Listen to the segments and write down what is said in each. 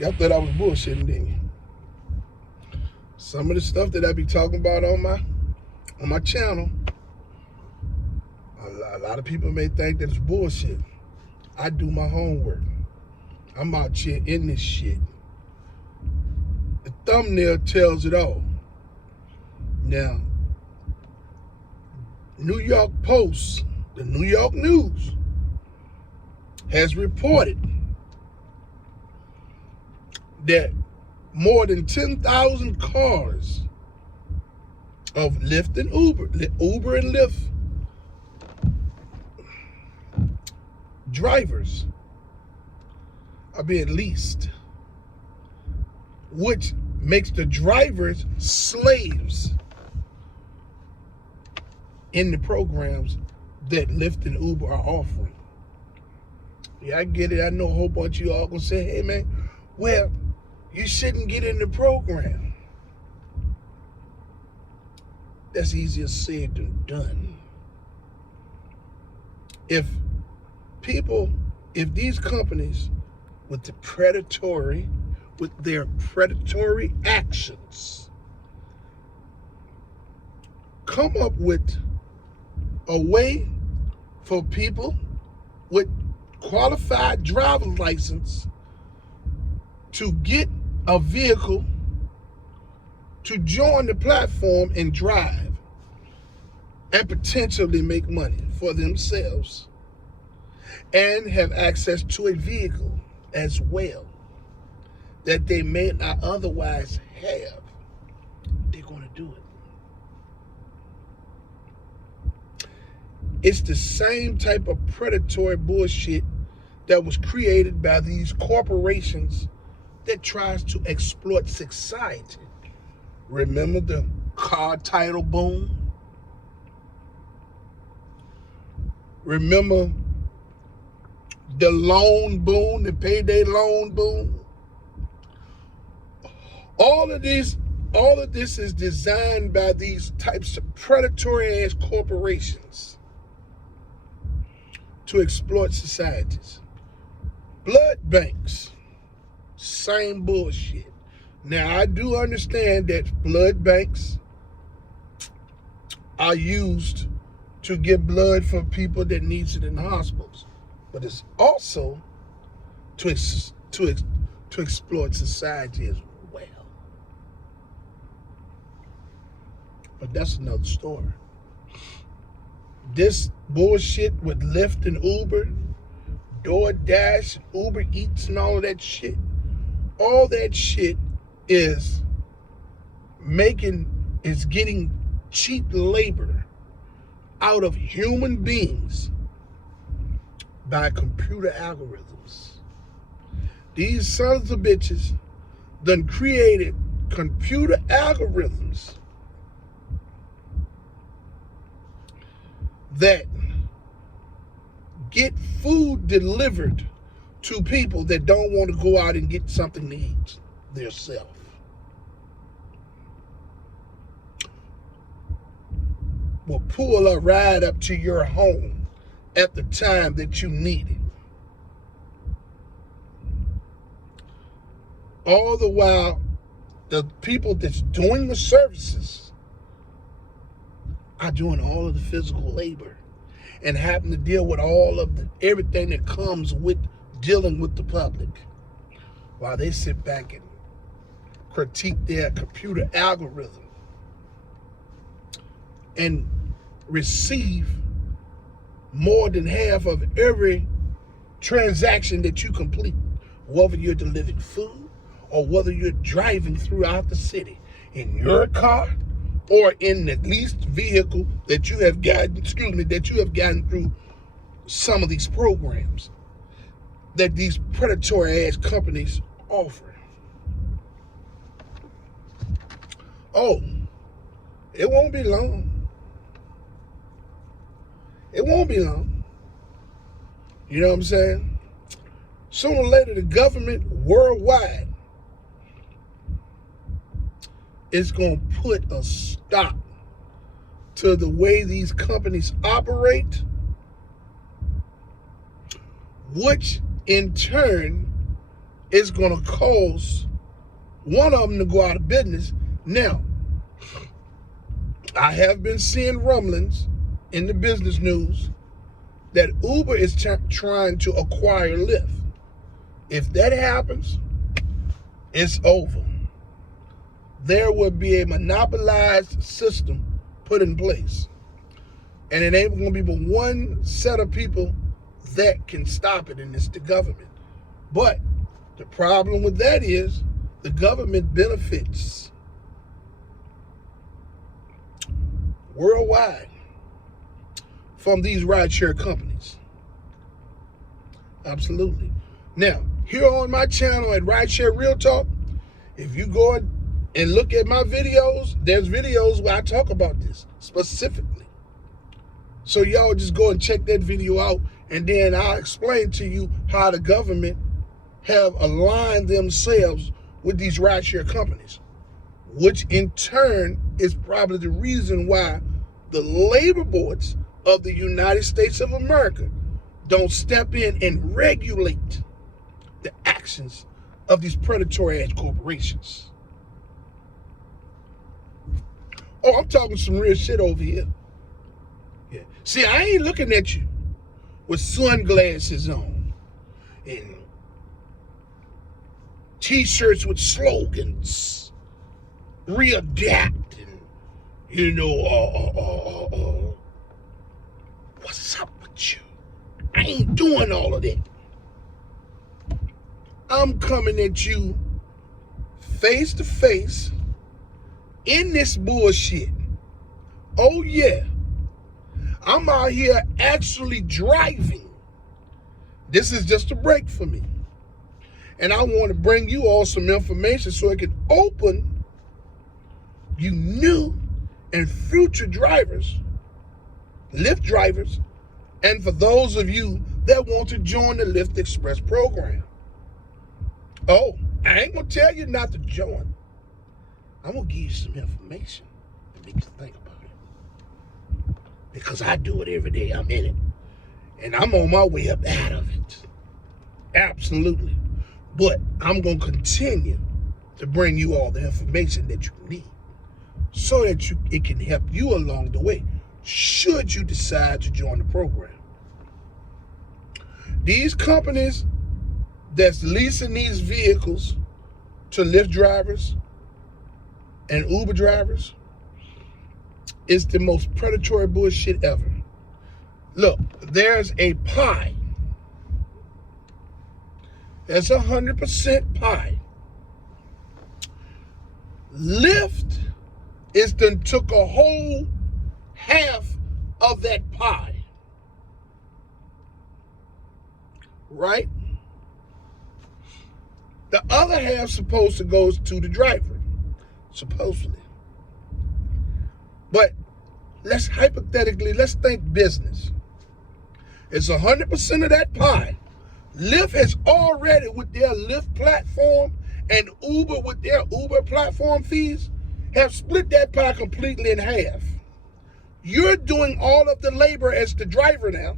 Y'all thought I was bullshitting, didn't you? Some of the stuff that I be talking about on my channel, a lot of people may think that it's bullshit. I do my homework. I'm out here in this shit. The thumbnail tells it all. Now, New York Post, the New York News, has reported that more than 10,000 cars of Lyft and Uber and Lyft drivers are being leased, which makes the drivers slaves in the programs that Lyft and Uber are offering. Yeah, I get it. I know a whole bunch of y'all gonna say, hey man, well, you shouldn't get in the program. That's easier said than done. If these companies with their predatory actions come up with a way for people with qualified driver's license to get a vehicle to join the platform and drive and potentially make money for themselves and have access to a vehicle as well that they may not otherwise have, they're going to do it. It's the same type of predatory bullshit that was created by these corporations that tries to exploit society. Remember the car title boom? Remember the loan boom, the payday loan boom? All of this is designed by these types of predatory ass corporations to exploit societies. Blood banks, same bullshit. Now, I do understand that blood banks are used to give blood for people that needs it in the hospitals, but it's also to exploit society as well. But that's another story. This bullshit with Lyft and Uber, DoorDash, Uber Eats and all that shit is getting cheap labor out of human beings by computer algorithms. These sons of bitches done created computer algorithms that get food delivered to people that don't want to go out and get something to eat themselves. Will pull a ride up to your home at the time that you need it. All the while, the people that's doing the services are doing all of the physical labor and having to deal with all of everything that comes with dealing with the public, while they sit back and critique their computer algorithm and receive more than half of every transaction that you complete, whether you're delivering food or whether you're driving throughout the city in your car or in the leased vehicle that you have gotten, through some of these programs that these predatory ass companies offer. Oh, it won't be long. It won't be long. You know what I'm saying? Sooner or later, the government worldwide is going to put a stop to the way these companies operate, which in turn it's going to cause one of them to go out of business. Now, I have been seeing rumblings in the business news that Uber is trying to acquire Lyft. If that happens, it's over. There will be a monopolized system put in place. And it ain't going to be but one set of people that can stop it, and it's the government. But the problem with that is the government benefits worldwide from these rideshare companies. Absolutely. Now, here on my channel at Rideshare RealTalk, if you go and look at my videos, there's videos where I talk about this specifically. So y'all just go and check that video out, and then I'll explain to you how the government have aligned themselves with these rideshare companies, which in turn is probably the reason why the labor boards of the United States of America don't step in and regulate the actions of these predatory ass corporations. Oh, I'm talking some real shit over here. Yeah. See, I ain't looking at you with sunglasses on and t-shirts with slogans, readapt, and what's up with you? I ain't doing all of that. I'm coming at you face to face in this bullshit. Oh yeah, I'm out here actually driving. This is just a break for me. And I want to bring you all some information so it can open you new and future drivers, Lyft drivers, and for those of you that want to join the Lyft Express program. Oh, I ain't going to tell you not to join. I'm going to give you some information to make you think about it. Because I do it every day. I'm in it. And I'm on my way up out of it. Absolutely. But I'm going to continue to bring you all the information that you need so that it can help you along the way should you decide to join the program. These companies that's leasing these vehicles to Lyft drivers and Uber drivers is the most predatory bullshit ever. Look, there's a pie. That's 100% pie. Lyft took a whole half of that pie. Right? The other half supposed to go to the driver, supposedly. But let's think business. It's 100% of that pie. Lyft has already, with their Lyft platform and Uber with their Uber platform fees, have split that pie completely in half. You're doing all of the labor as the driver now.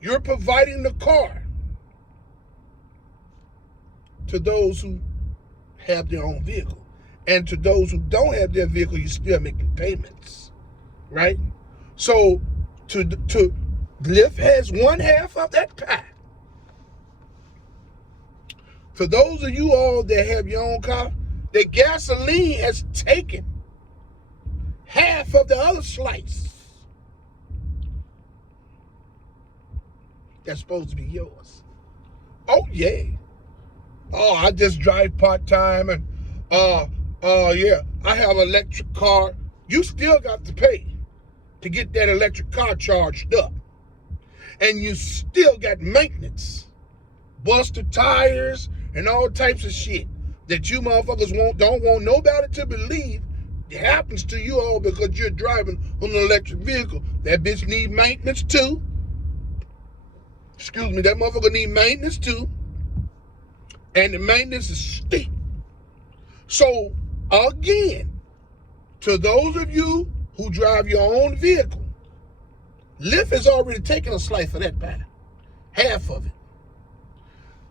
You're providing the car to those who have their own vehicle. And to those who don't have their vehicle, you're still making payments, right? So Lyft has one half of that pie. For those of you all that have your own car, the gasoline has taken half of the other slice that's supposed to be yours. Oh yeah. Oh, I just drive part-time and yeah, I have an electric car. You still got to pay to get that electric car charged up. And you still got maintenance, busted tires, and all types of shit that you motherfuckers don't want nobody to believe it happens to you all because you're driving on an electric vehicle. That bitch need maintenance too. Excuse me, that motherfucker need maintenance too. And the maintenance is steep. So again, to those of you who drive your own vehicle, Lyft has already taken a slice of that pie, half of it.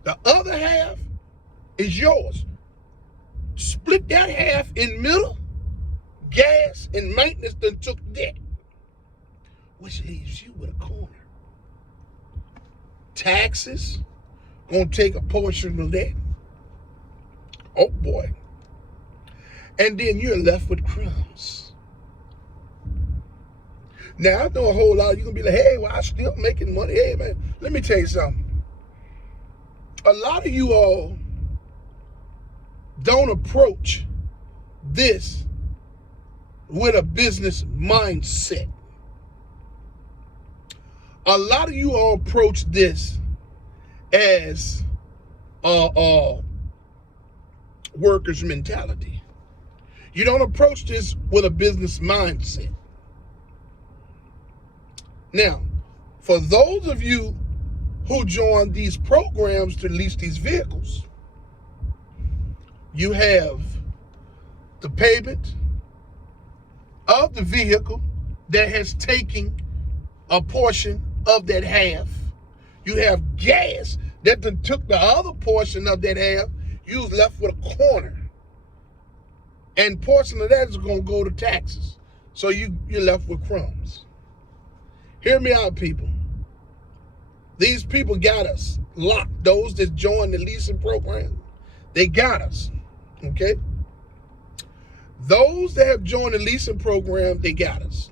The other half is yours. Split that half in middle. Gas and maintenance done took that, which leaves you with a corner. Taxes gonna take a portion of that. Oh boy. And then you're left with crumbs. Now I know a whole lot of you gonna be like, hey, well, I'm still making money. Hey man, let me tell you something. A lot of you all don't approach this with a business mindset. A lot of you all approach this as workers' mentality. You don't approach this with a business mindset. Now, for those of you who join these programs to lease these vehicles, you have the payment of the vehicle that has taken a portion of that half. You have gas that then took the other portion of that half. You was left with a corner. And portion of that is going to go to taxes. So you're left with crumbs. Hear me out, people. These people got us locked. Those that joined the leasing program, they got us. Okay? Those that have joined the leasing program, they got us.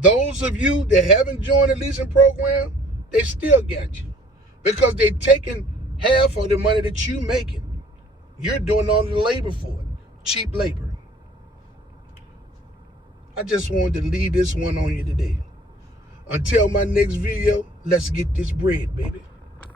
Those of you that haven't joined the leasing program, they still got you. Because they're taking half of the money that you're making. You're doing all the labor for it. Cheap labor. I just wanted to leave this one on you today. Until my next video, let's get this bread, baby.